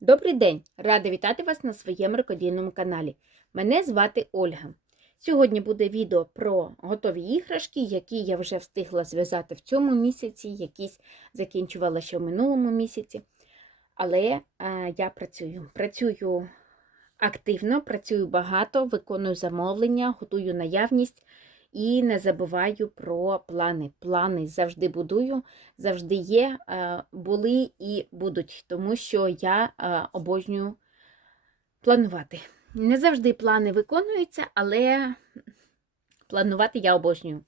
Добрий день! Рада вітати вас на своєму рукодільному каналі. Мене звати Ольга. Сьогодні буде відео про готові іграшки, які я вже встигла зв'язати в цьому місяці, якісь закінчувала ще в минулому місяці. Але е, я працюю. Працюю активно, працюю багато, виконую замовлення, готую наявність і не забуваю про плани. Плани завжди будую, завжди є, е, були і будуть, тому що я е, обожнюю планувати. Не завжди плани виконуються, але планувати я обожнюю.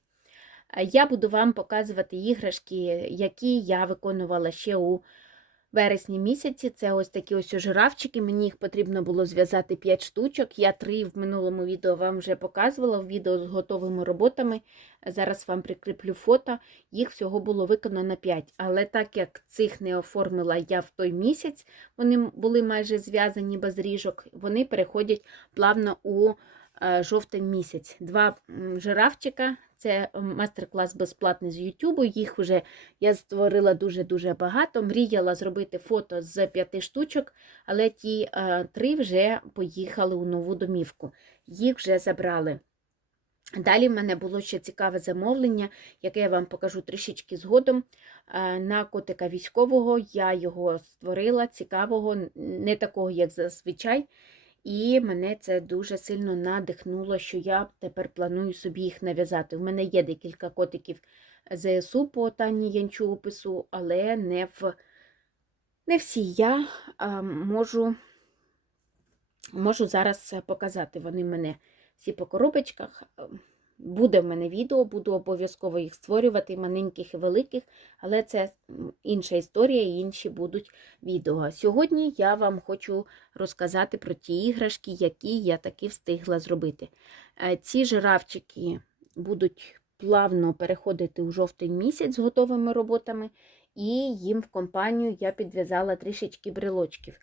Е, Я буду вам показувати іграшки, які я виконувала ще у вересні місяці. Це ось такі ось жирафчики. Мені їх потрібно було зв'язати 5 штучок. Я три в минулому відео вам вже показувала в відео з готовими роботами. Зараз вам прикріплю фото. Їх всього було виконано 5. Але так як цих не оформила я в той місяць, вони були майже зв'язані без ріжок, вони переходять плавно у жовтень місяць. Два жирафчика. Це мастер-клас безплатний з Ютубу. Їх вже я створила дуже-дуже багато. Мріяла зробити фото з п'яти штучок, але ті е, три вже поїхали у нову домівку. Їх вже забрали. Далі в мене було ще цікаве замовлення, яке я вам покажу трішечки згодом. Е, На котика військового я його створила, цікавого, не такого, як зазвичай. І мене це дуже сильно надихнуло, що я тепер планую собі їх нав'язати. У мене є декілька котиків ЗСУ по Тані Янчупису, але не в не всі я можу, можу зараз показати. Вони мене всі по коробочках. Буде в мене відео, буду обов'язково їх створювати, маленьких і великих, але це інша історія, і інші будуть відео. Сьогодні я вам хочу розказати про ті іграшки, які я таки встигла зробити. Е, Ці жирафчики будуть плавно переходити у жовтий місяць з готовими роботами, і їм в компанію я підв'язала трішечки брелочків.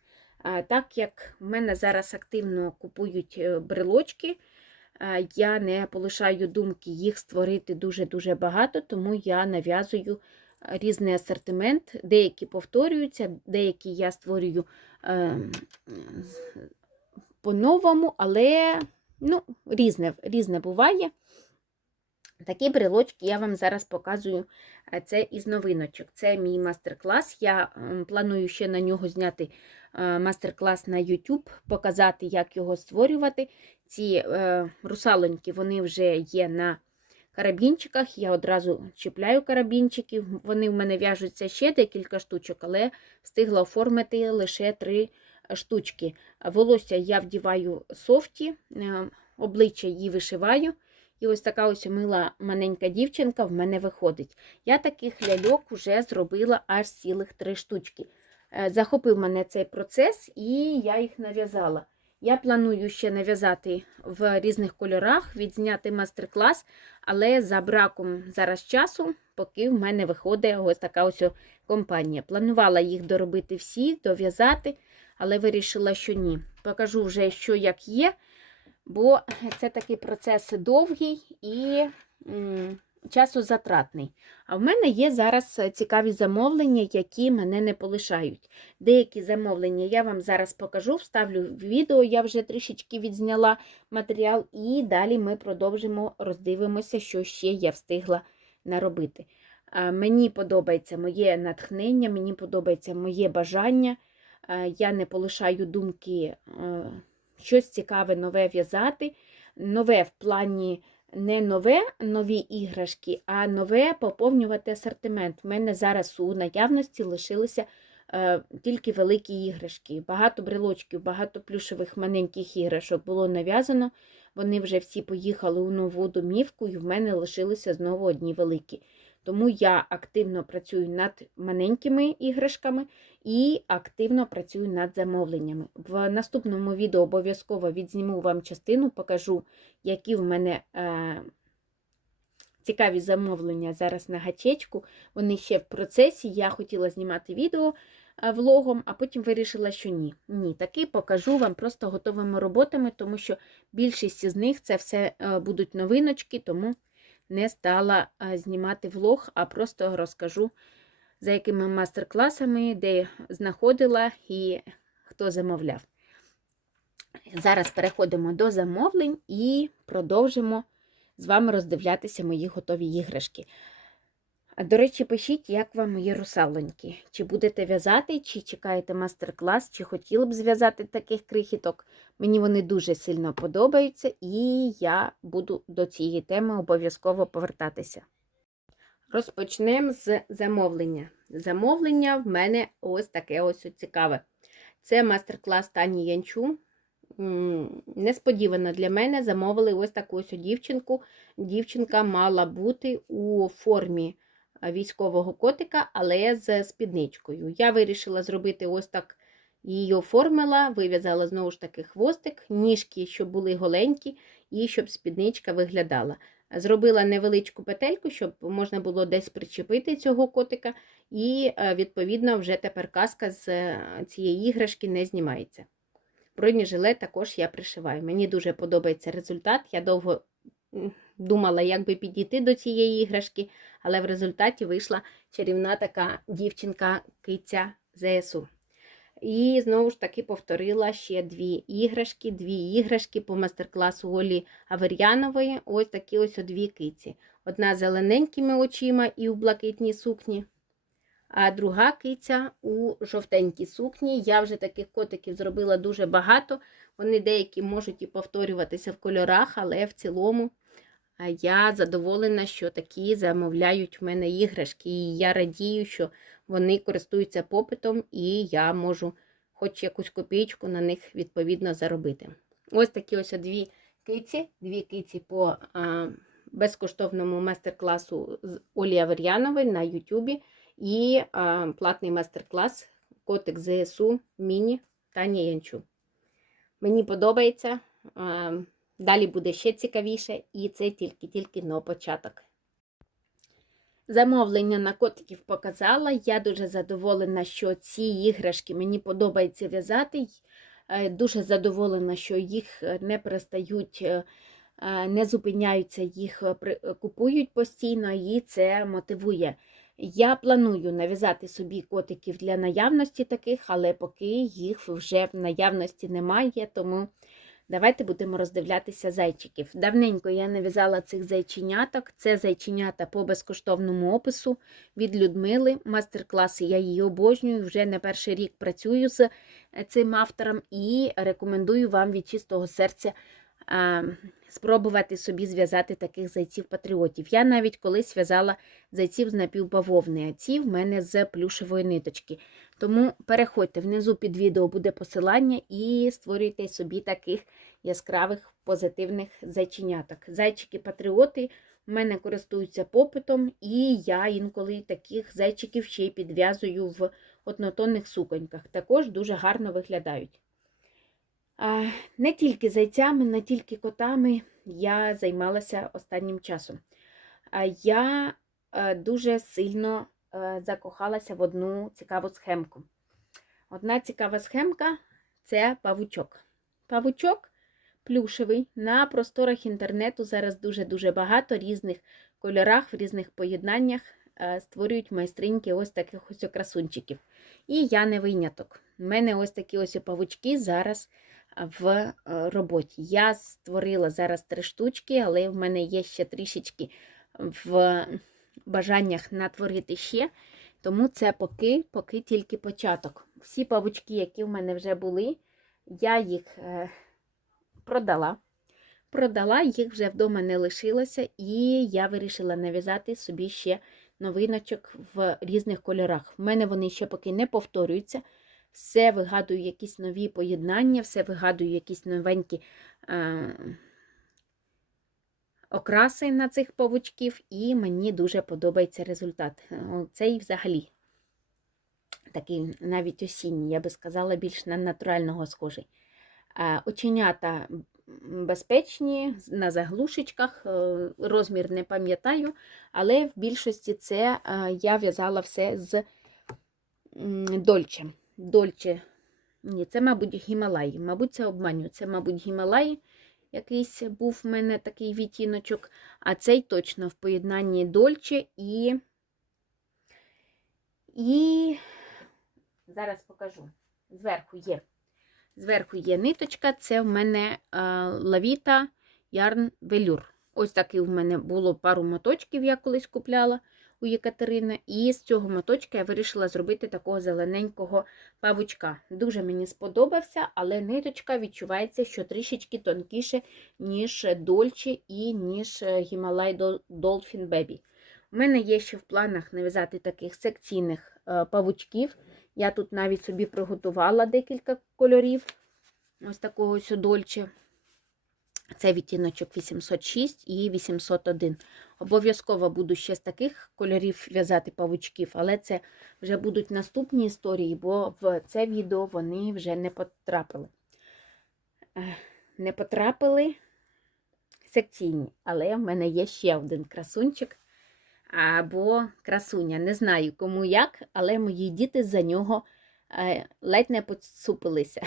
Так як в мене зараз активно купують е, брелочки, я не полишаю думки їх створити дуже-дуже багато, тому я нав'язую різний асортимент. Деякі повторюються, деякі я створюю е, по-новому, але ну, різне, різне буває. Такі брелочки я вам зараз показую. Е, Це із новиночок. Це мій мастер-клас. Я планую ще на нього зняти е, мастер-клас на YouTube, показати, як його створювати. Ці е, русалоньки вони вже є на карабінчиках. Я одразу чіпляю карабінчики. Вони в мене в'яжуться ще декілька штучок, але встигла оформити лише три штучки. Волосся я вдіваю софті, е, обличчя її вишиваю. І ось така ось мила маленька дівчинка в мене виходить. Я таких ляльок вже зробила аж цілих три штучки. Е, Захопив мене цей процес, і я їх нав'язала. Я планую ще нав'язати в різних кольорах, відзняти мастер-клас, але за браком зараз часу, поки в мене виходить ось така ось компанія. Планувала їх доробити всі, дов'язати, але вирішила, що ні. Покажу вже, що як є бо це такий процес довгий і часозатратний. А в мене є зараз цікаві замовлення, які мене не полишають. Деякі замовлення я вам зараз покажу, вставлю в відео, я вже трішечки відзняла матеріал, і далі ми продовжимо роздивимося, що ще я встигла наробити. Мені подобається моє натхнення, мені подобається моє бажання. Я не полишаю думки. е, щось цікаве нове в'язати. Нове в плані не нове нові іграшки, а нове поповнювати асортимент. У мене зараз у наявності лишилися е, тільки великі іграшки. Багато брелочків, багато плюшевих маленьких іграшок було нав'язано. Вони вже всі поїхали у нову домівку, і в мене лишилися знову одні великі. Тому я активно працюю над маленькими іграшками і активно працюю над замовленнями. В наступному відео обов'язково відзніму вам частину, покажу, які в мене е, цікаві замовлення зараз на гачечку. Вони ще в процесі. Я хотіла знімати відео е, влогом, а потім вирішила, що ні. Ні, таки покажу вам просто готовими роботами, тому що більшість з них це все е, будуть новиночки, тому не стала знімати влог, а просто розкажу, за якими мастер-класами, де знаходила і хто замовляв. Зараз переходимо до замовлень і продовжимо з вами роздивлятися мої готові іграшки. До речі, пишіть, як вам мої русалоньки. Чи будете в'язати, чи чекаєте мастер-клас, чи хотіли б зв'язати таких крихіток. Мені вони дуже сильно подобаються, і я буду до цієї теми обов'язково повертатися. Розпочнемо з замовлення. Замовлення в мене ось таке ось цікаве. Це мастер-клас Тані Янчу. Несподівано для мене замовили ось таку ось дівчинку. Дівчинка мала бути у формі військового котика, але з спідничкою. Я вирішила зробити ось так її оформила, вив'язала знову ж таки хвостик, ніжки, щоб були голенькі, і щоб спідничка виглядала. Зробила невеличку петельку, щоб можна було десь причепити цього котика, і, е, відповідно, вже тепер каска з е, цієї іграшки не знімається. Бронежилет також я пришиваю. Мені дуже подобається результат. Я довго думала, як би підійти до цієї іграшки, але в результаті вийшла чарівна така дівчинка-киця ЗСУ. І знову ж таки повторила ще дві іграшки, дві іграшки по мастер-класу Олі Авер'янової. Ось такі ось дві киці. Одна з зелененькими очима і у блакитній сукні, а друга киця у жовтенькій сукні. Я вже таких котиків зробила дуже багато. Вони деякі можуть і повторюватися в кольорах, але в цілому я задоволена, що такі замовляють в мене іграшки. І я радію, що вони користуються попитом, і я можу хоч якусь копійку на них відповідно заробити. Ось такі ось дві киці, дві киці по безкоштовному майстер-класу з Олі Авер'янової на Ютубі і платний майстер-клас Котик ЗСУ Міні Таня Янчу. Мені подобається. Далі буде ще цікавіше, і це тільки-тільки на початок. Замовлення на котиків показала. Я дуже задоволена, що ці іграшки мені подобається в'язати. Е, Дуже задоволена, що їх е, не перестають, е, не зупиняються, їх купують постійно, і це мотивує. Я планую нав'язати собі котиків для наявності таких, але поки їх вже в наявності немає, тому давайте будемо роздивлятися зайчиків. Давненько я нав'язала цих зайченяток. Це зайченята по безкоштовному опису від Людмили. Мастер-класи я її обожнюю. Вже не перший рік працюю з е, цим автором і рекомендую вам від чистого серця спробувати собі зв'язати таких зайців-патріотів. Я навіть колись в'язала зайців з напівбавовни, а ці в мене з плюшевої ниточки. Тому переходьте, внизу під відео буде посилання і створюйте собі таких яскравих позитивних зайченяток. Зайчики-патріоти в мене користуються попитом, і я інколи таких зайчиків ще й підв'язую в однотонних суконьках. Також дуже гарно виглядають. Не тільки зайцями, не тільки котами я займалася останнім часом. Я е, дуже сильно закохалася в одну цікаву схемку. Одна цікава схемка це павучок. Павучок плюшевий на просторах інтернету зараз дуже-дуже багато різних кольорах, в різних поєднаннях е, створюють майстриньки ось таких ось красунчиків. І я не виняток. У мене ось такі ось павучки зараз в е, роботі. Я створила зараз три штучки, але в мене є ще трішечки в бажаннях натворити ще. Тому це поки, поки тільки початок. Всі павучки, які в мене вже були, я їх е, продала. Продала, їх вже вдома не лишилося, і я вирішила нав'язати собі ще новиночок в різних кольорах. В мене вони ще поки не повторюються. Все вигадую якісь нові поєднання, все вигадую якісь новенькі е, окраси на цих павучків, і мені дуже подобається результат. Цей взагалі такий навіть осінній, я би сказала, більш на натурального схожий. Е, Оченята безпечні, на заглушечках, е, розмір не пам'ятаю, але в більшості це е, я в'язала все з м, дольче. Дольче. Ні, це, мабуть, Гімалаї. Мабуть, це обманю. Це, мабуть, Гімалаї. Якийсь був в мене такий відтіночок, а цей точно в поєднанні Дольче і. І зараз покажу. Зверху є Зверху є ниточка, це в мене лавіта Yarn Velour. Ось такий в мене було пару моточків, я колись купляла у Єкатерини. І з цього моточка я вирішила зробити такого зелененького павучка. Дуже мені сподобався, але ниточка відчувається, що трішечки тонкіше, ніж Dolce і ніж Himalaya Dolphin Baby. У мене є ще в планах нав'язати таких секційних е, павучків. Я тут навіть собі приготувала декілька кольорів. Ось такого Dolce. Це відтіночок 806 і 801. Обов'язково буду ще з таких кольорів в'язати павучків, але це вже будуть наступні історії, бо в це відео вони вже не потрапили. Не потрапили секційні, але в мене є ще один красунчик або красуня. Не знаю кому як, але мої діти за нього е, ледь не поцупилися.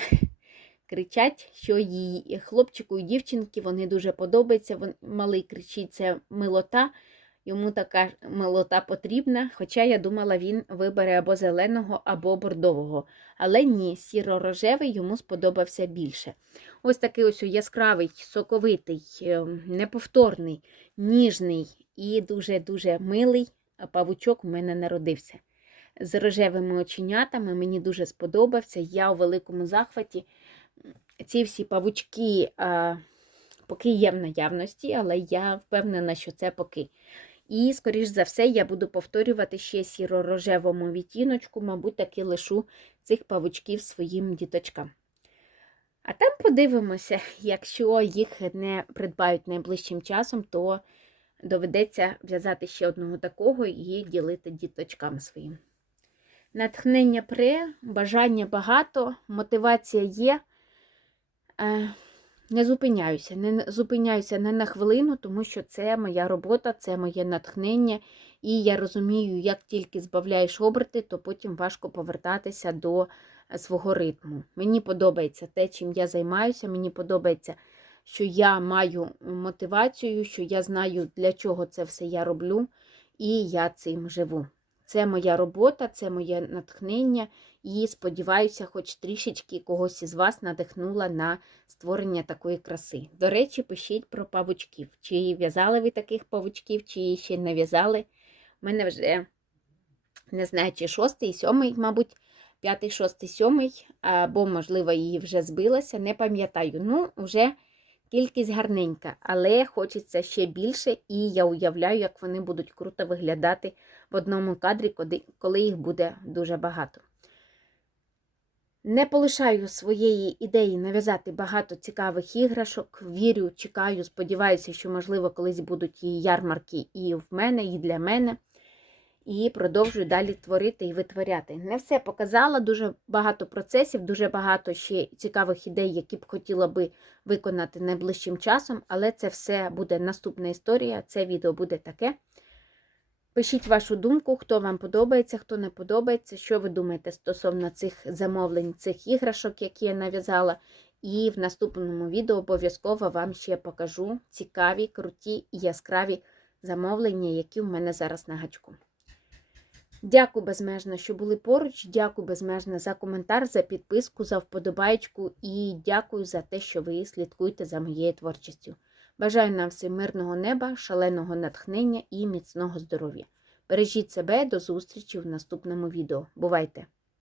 Кричать, що їй хлопчику і дівчинки вони дуже подобаються. Він, малий кричить, це милота. Йому така милота потрібна, хоча я думала, він вибере або зеленого, або бордового. Але ні, сіро-рожевий йому сподобався більше. Ось такий ось яскравий, соковитий, е, неповторний, ніжний і дуже-дуже милий павучок у мене народився. З рожевими оченятами мені дуже сподобався. Я у великому захваті. Ці всі павучки а, поки є в наявності, але я впевнена, що це поки. І, скоріш за все, я буду повторювати ще сіро-рожевому відтіночку, мабуть, таки лишу цих павучків своїм діточкам. А там подивимося, якщо їх не придбають найближчим часом, то доведеться в'язати ще одного такого і ділити діточкам своїм. Натхнення пре, бажання багато, мотивація є. Е, Не зупиняюся, не зупиняюся не на хвилину, тому що це моя робота, це моє натхнення. І я розумію, як тільки збавляєш оберти, то потім важко повертатися до свого ритму. Мені подобається те, чим я займаюся, мені подобається, що я маю мотивацію, що я знаю, для чого це все я роблю, і я цим живу. Це моя робота, це моє натхнення, і сподіваюся, хоч трішечки когось із вас надихнула на створення такої краси. До речі, пишіть про павучків. Чи в'язали ви таких павучків, чи ще не в'язали. У мене вже, не знаю, чи шостий, сьомий, мабуть, п'ятий, шостий, сьомий, або, можливо, її вже збилася, не пам'ятаю. Ну, вже кількість гарненька, але хочеться ще більше, і я уявляю, як вони будуть круто виглядати в одному кадрі, коли їх буде дуже багато. Не полишаю своєї ідеї нав'язати багато цікавих іграшок. Вірю, чекаю, сподіваюся, що, можливо, колись будуть і ярмарки і в мене, і для мене. І продовжую далі творити і витворяти. Не все показала, дуже багато процесів, дуже багато ще цікавих ідей, які б хотіла би виконати найближчим часом, але це все буде наступна історія. Це відео буде таке. Пишіть вашу думку, хто вам подобається, хто не подобається, що ви думаєте стосовно цих замовлень, цих іграшок, які я нав'язала. І в наступному відео обов'язково вам ще покажу цікаві, круті і яскраві замовлення, які в мене зараз на гачку. Дякую безмежно, що були поруч. Дякую безмежно за коментар, за підписку, за вподобайку і дякую за те, що ви слідкуєте за моєю творчістю. Бажаю нам всім мирного неба, шаленого натхнення і міцного здоров'я. Бережіть себе до зустрічі в наступному відео. Бувайте!